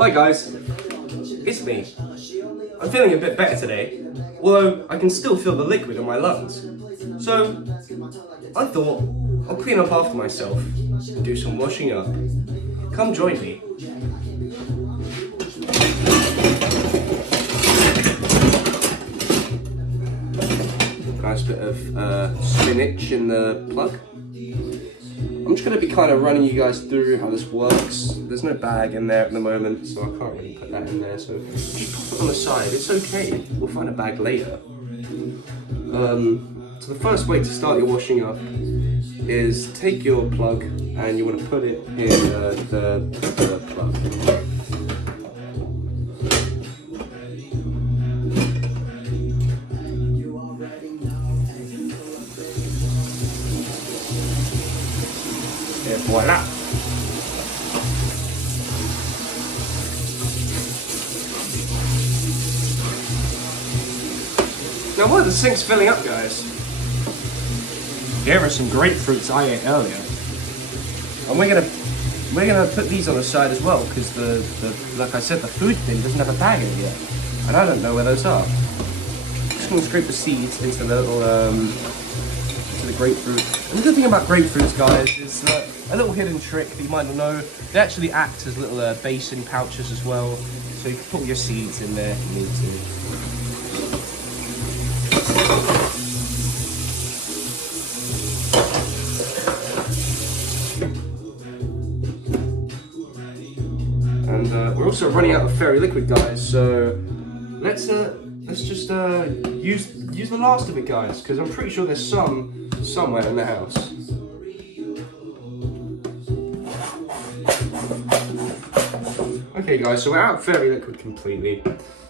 Hi guys, it's me. I'm feeling a bit better today, although I can still feel the liquid in my lungs. So, I thought I'll clean up after myself and do some washing up. Come join me. Nice bit of spinach in the plug. I'm just going to be kind of running you guys through how this works. There's no bag in there at the moment, so I can't really put that in there. So just pop it on the side. It's okay. We'll find a bag later. So the first way to start your washing up is take your plug and you want to put it in the plug. Et voila! Now while the sink's filling up, guys, here are some grapefruits I ate earlier. And we're gonna put these on the side as well, because the like I said, the food bin doesn't have a bag in it yet. And I don't know where those are. Just gonna scrape the seeds into the little into the grapefruit. And the good thing about grapefruits, guys, is a little hidden trick that you might not know. They actually act as little basin pouches as well, so you can put your seeds in there if you need to. And we're also running out of fairy liquid, guys. So let's just use the last of it, guys, because I'm pretty sure there's some somewhere in the house. Okay guys, so we're out of fairy liquid completely.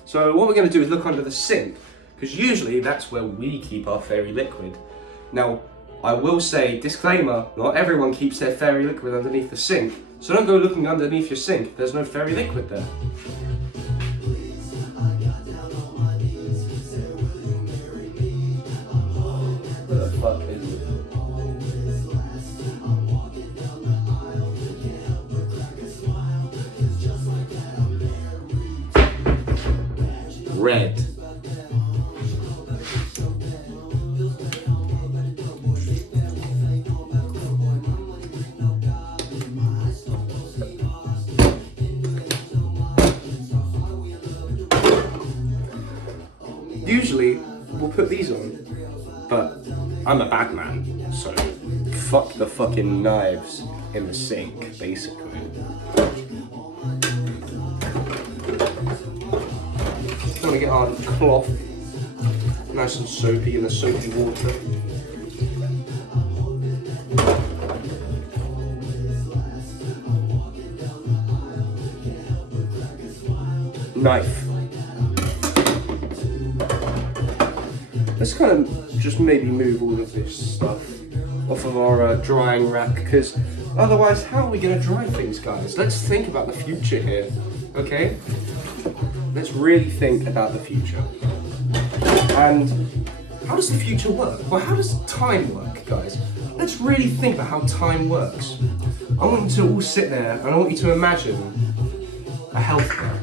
So what we're going to do is look under the sink, because usually that's where we keep our fairy liquid. Now, I will say, disclaimer, not everyone keeps their fairy liquid underneath the sink, so don't go looking underneath your sink, there's no fairy liquid there. Where the fuck is it? Red. Usually we'll put these on, but I'm a bad man, so fuck the fucking knives in the sink, basically. Want to get our cloth nice and soapy in the soapy water. Knife. Let's kind of just maybe move all of this stuff off of our drying rack, because otherwise how are we going to dry things, guys? Let's think about the future here, okay? Let's really think about the future. And how does the future work? Well, how does time work, guys? Let's really think about how time works. I want you to all sit there and I want you to imagine a health bar.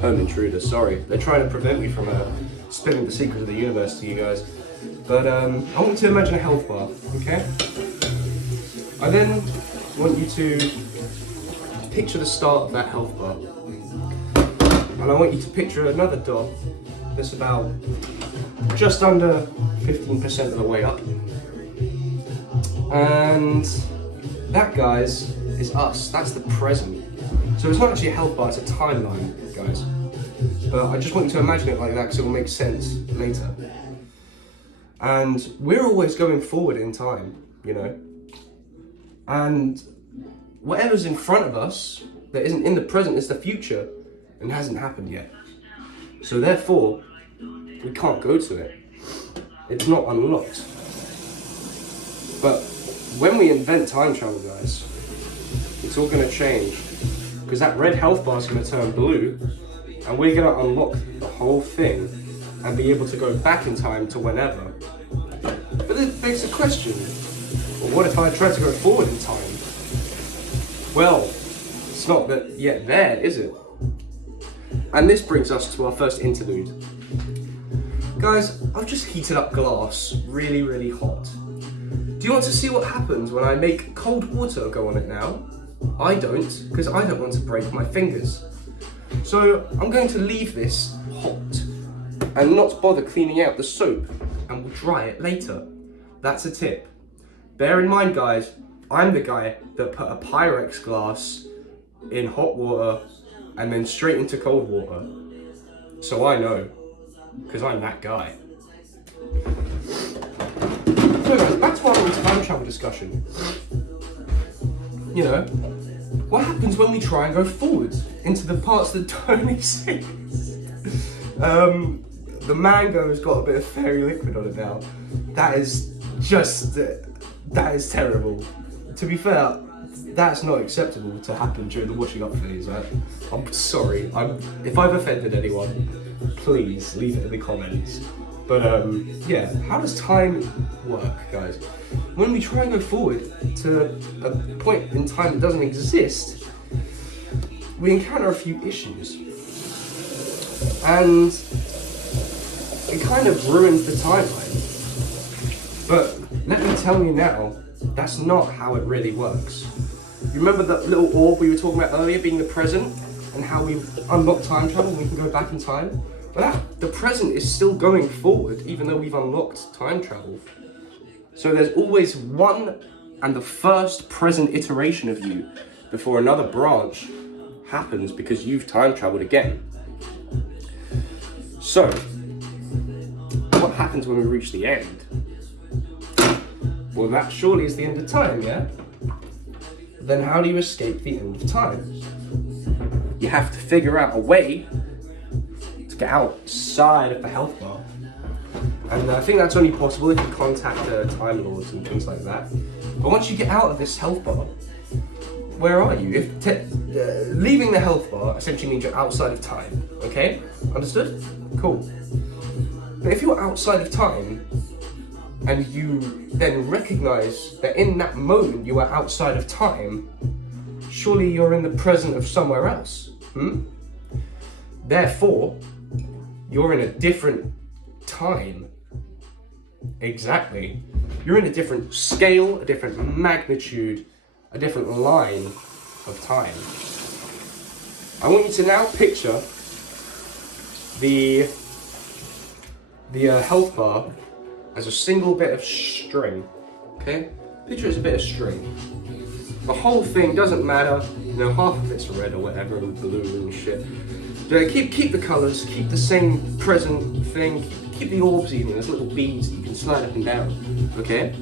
Home intruder, sorry. They're trying to prevent me from spilling the secrets of the universe to you guys. But I want you to imagine a health bar, okay? I then want you to picture the start of that health bar. And I want you to picture another dot that's about just under 15% of the way up. And that, guys, is us. That's the present. So it's not actually a health bar, it's a timeline, guys. But I just want you to imagine it like that because it will make sense later. And we're always going forward in time, you know. And whatever's in front of us that isn't in the present is the future and hasn't happened yet. So therefore, we can't go to it. It's not unlocked. But when we invent time travel, guys, it's all going to change. Because that red health bar is going to turn blue, and we're going to unlock the whole thing and be able to go back in time to whenever. But it begs the question, But what if I try to go forward in time? Well, it's not that yet there, is it? And this brings us to our first interlude. Guys, I've just heated up glass really, really hot. Do you want to see what happens when I make cold water go on it now? I don't, because I don't want to break my fingers. So I'm going to leave this hot and not bother cleaning out the soap, and we'll dry it later. That's a tip. Bear in mind, guys, I'm the guy that put a Pyrex glass in hot water and then straight into cold water. So I know, because I'm that guy. So guys, back to our time travel discussion. You know, what happens when we try and go forward into the parts that don't exist? The mango has got a bit of fairy liquid on it now. That is terrible. To be fair, that's not acceptable to happen during the washing up phase, right? I'm sorry. If I've offended anyone, please leave it in the comments. But yeah, how does time work, guys? When we try and go forward to a point in time that doesn't exist, we encounter a few issues. And it kind of ruins the timeline. But let me tell you now, that's not how it really works. You remember that little orb we were talking about earlier being the present and how we unlock time travel and we can go back in time? Well, the present is still going forward even though we've unlocked time travel. So there's always one and the first present iteration of you before another branch happens because you've time traveled again. So, what happens when we reach the end? Well, that surely is the end of time, yeah? Then how do you escape the end of time? You have to figure out a way to get outside of the health bar. And I think that's only possible if you contact the Time Lords and things like that. But once you get out of this health bar, where are you? Leaving the health bar essentially means you're outside of time, okay? Understood? Cool. But if you're outside of time, and you then recognize that in that moment you are outside of time, surely you're in the present of somewhere else. Therefore, you're in a different time. Exactly. You're in a different scale, a different magnitude, a different line of time. I want you to now picture the health bar as a single bit of string, okay? Picture it as a bit of string. The whole thing doesn't matter, you know, half of it's red or whatever, and blue and shit. Keep the colours, keep the same present thing, keep the orbs even, there's little beads that you can slide up and down, okay?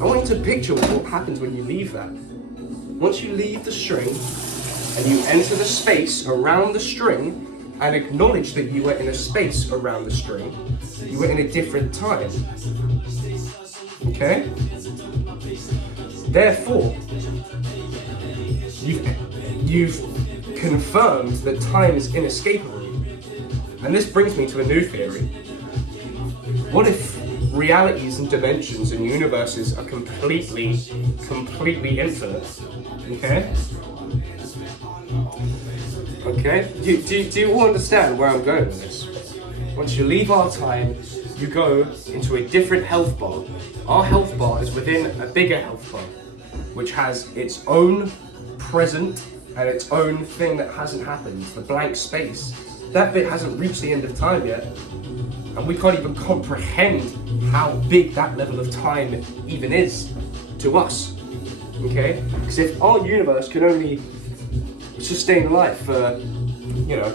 I want you to picture what happens when you leave that. Once you leave the string, and you enter the space around the string, and acknowledge that you were in a space around the string, you were in a different time. Okay? Therefore, you've confirmed that time is inescapable. And this brings me to a new theory. What if realities and dimensions and universes are completely infinite? Okay? Okay? Do you all understand where I'm going with this? Once you leave our time, you go into a different health bar. Our health bar is within a bigger health bar, which has its own present and its own thing that hasn't happened, the blank space. That bit hasn't reached the end of time yet, and we can't even comprehend how big that level of time even is to us. Okay? Because if our universe can only sustain life for, you know,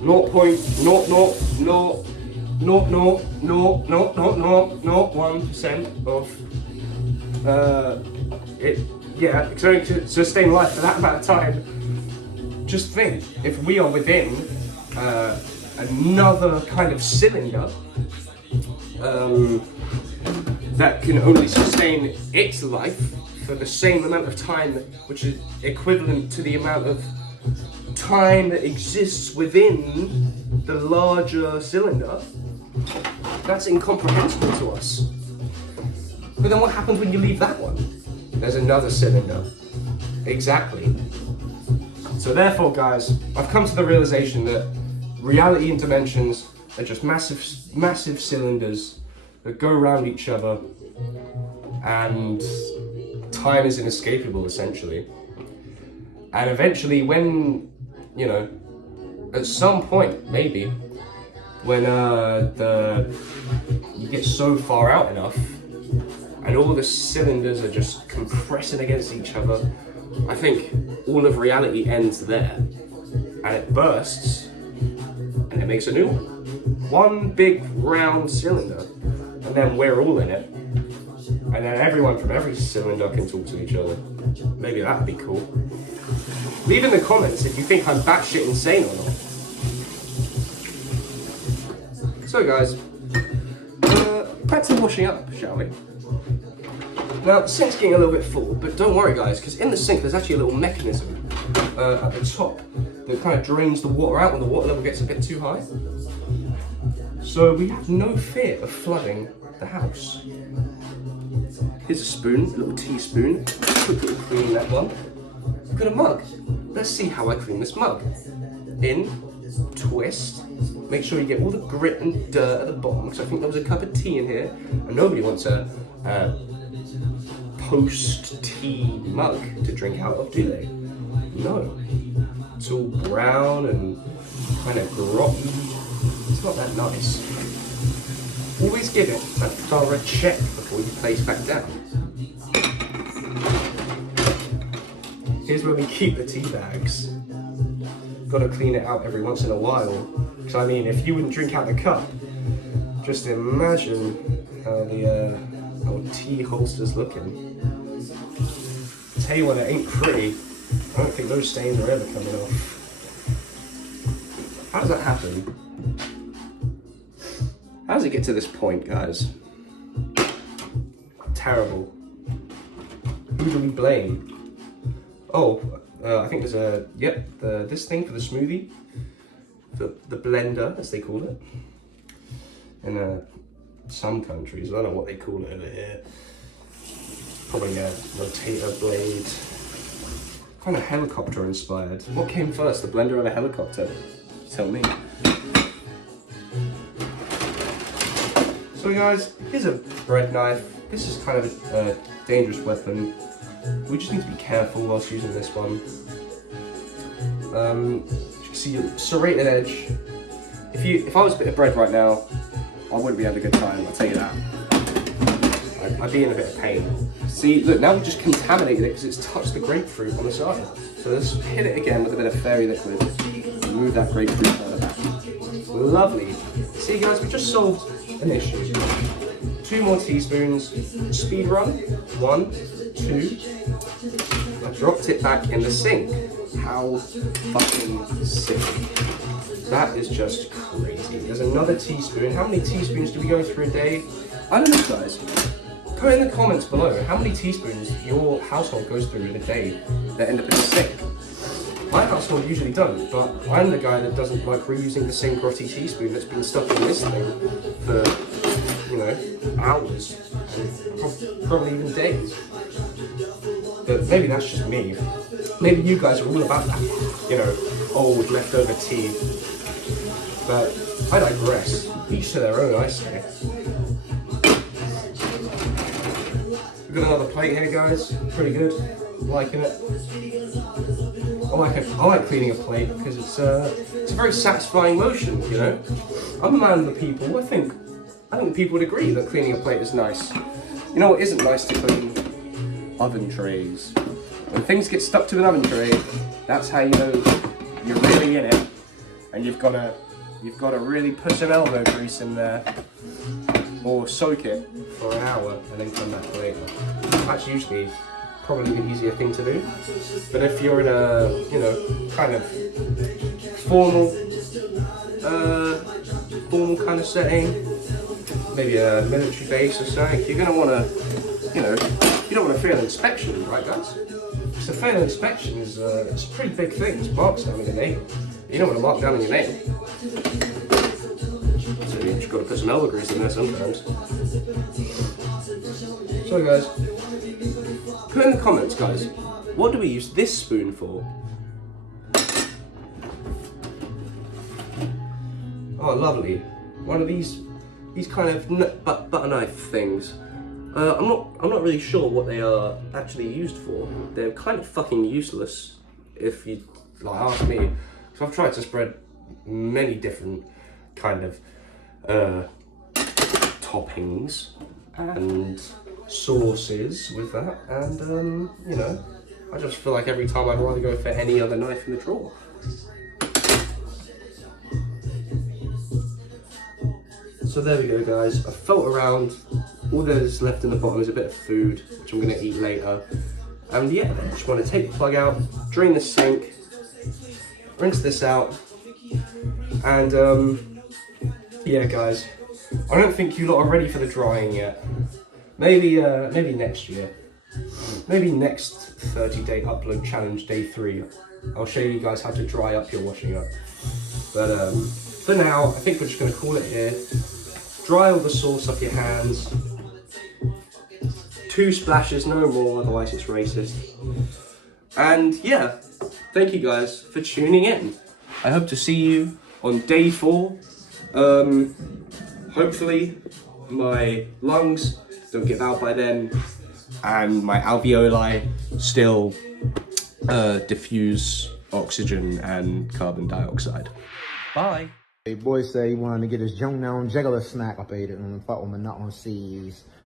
0.000000001% of it, yeah, it's only to sustain life for that amount of time. Just think, if we are within another kind of cylinder that can only sustain its life for the same amount of time, which is equivalent to the amount of time that exists within the larger cylinder, That's incomprehensible to us. But then what happens when you leave that one? There's another cylinder. Exactly. So therefore, guys, I've come to the realization that reality and dimensions are just massive cylinders that go around each other, and time is inescapable, essentially. And eventually, when, you know, at some point, maybe, when you get so far out enough, and all the cylinders are just compressing against each other, I think all of reality ends there, and it bursts, and it makes a new one. One big round cylinder, and then we're all in it, and then everyone from every cylinder can talk to each other. Maybe that'd be cool. Leave in the comments if you think I'm batshit insane or not. So guys, back to washing up, shall we? Now, the sink's getting a little bit full, but don't worry guys, because in the sink there's actually a little mechanism at the top that kind of drains the water out when the water level gets a bit too high. So we have no fear of flooding the house. Here's a spoon, a little teaspoon. Quickly clean that one. We've got a mug. Let's see how I clean this mug. In, twist. Make sure you get all the grit and dirt at the bottom, because I think there was a cup of tea in here, and nobody wants a post-tea mug to drink out of, do they? No. It's all brown and kind of grotty. It's not that nice. Always give it a thorough check before you place back down. Here's where we keep the tea bags. Gotta clean it out every once in a while. Because I mean, if you wouldn't drink out the cup, just imagine how the tea holster's looking. Tell you what, it ain't pretty. I don't think those stains are ever coming off. How does that happen? How does it get to this point, guys? Terrible. Who do we blame? Oh, I think there's a, this thing for the smoothie. The blender, as they call it. In some countries, I don't know what they call it over here. Probably a rotator blade. Kind of helicopter inspired. What came first, the blender or the helicopter? Tell me. So guys, here's a bread knife. This is kind of a dangerous weapon. We just need to be careful whilst using this one. As you can see, a serrated edge. If I was a bit of bread right now, I wouldn't be having a good time, I'll tell you that. I'd be in a bit of pain. See, look, now we just contaminated it because it's touched the grapefruit on the side. So let's hit it again with a bit of fairy liquid. Remove that grapefruit further back. Lovely. See guys, we just solved an issue. 2 more teaspoons. Speed run. 1, 2. I dropped it back in the sink. How fucking sick. That is just crazy. There's another teaspoon. How many teaspoons do we go through a day? I don't know, guys. Put in the comments below how many teaspoons your household goes through in a day that end up in the sink. My household usually don't, but I'm the guy that doesn't like reusing the same grotty teaspoon that's been stuck in this thing for, you know, hours, and probably even days. But maybe that's just me. Maybe you guys are all about that, you know, old leftover tea. But I digress. Each to their own, I say. We've got another plate here, guys. Pretty good. Liking it. I like cleaning a plate because it's a very satisfying motion, you know. I'm a man of the people. I think the people would agree that cleaning a plate is nice. You know what isn't nice to clean? Oven trays. When things get stuck to an oven tray, that's how you know you're really in it, and you've got to really put some elbow grease in there, or soak it for an hour and then come back later. That's usually probably the easier thing to do. But if you're in a, you know, kind of formal kind of setting, maybe a military base or something, you're gonna want to, you know, you don't want to fail inspection, right, guys? Because a fail inspection is it's a pretty big thing. It's marks down in your nail. You don't want to mark down in your nail. So you got to put some elbow grease in there sometimes. So guys, put in the comments, guys, what do we use this spoon for? Oh, lovely. One of these kind of butter knife things. I'm not really sure what they are actually used for. They're kind of fucking useless, if you like ask me. So I've tried to spread many different kind of toppings and sauces with that, and you know, I just feel like every time I'd rather go for any other knife in the drawer. So there we go, guys. I felt around. All there's left in the bottom is a bit of food, which I'm going to eat later. And yeah, I just want to take the plug out, drain the sink, rinse this out, and yeah, guys. I don't think you lot are ready for the drying yet. Maybe next year. Maybe next 30-day upload challenge, day 3. I'll show you guys how to dry up your washing up. But for now, I think we're just going to call it here. Dry all the sauce off your hands. 2 splashes, no more, otherwise it's racist. And yeah, thank you guys for tuning in. I hope to see you on day 4. Hopefully my lungs don't give out by then, and my alveoli still diffuse oxygen and carbon dioxide. Bye. Hey, boy say he wanted to get his Jung Down Juggler snack up ate it and fuck with him not on seas.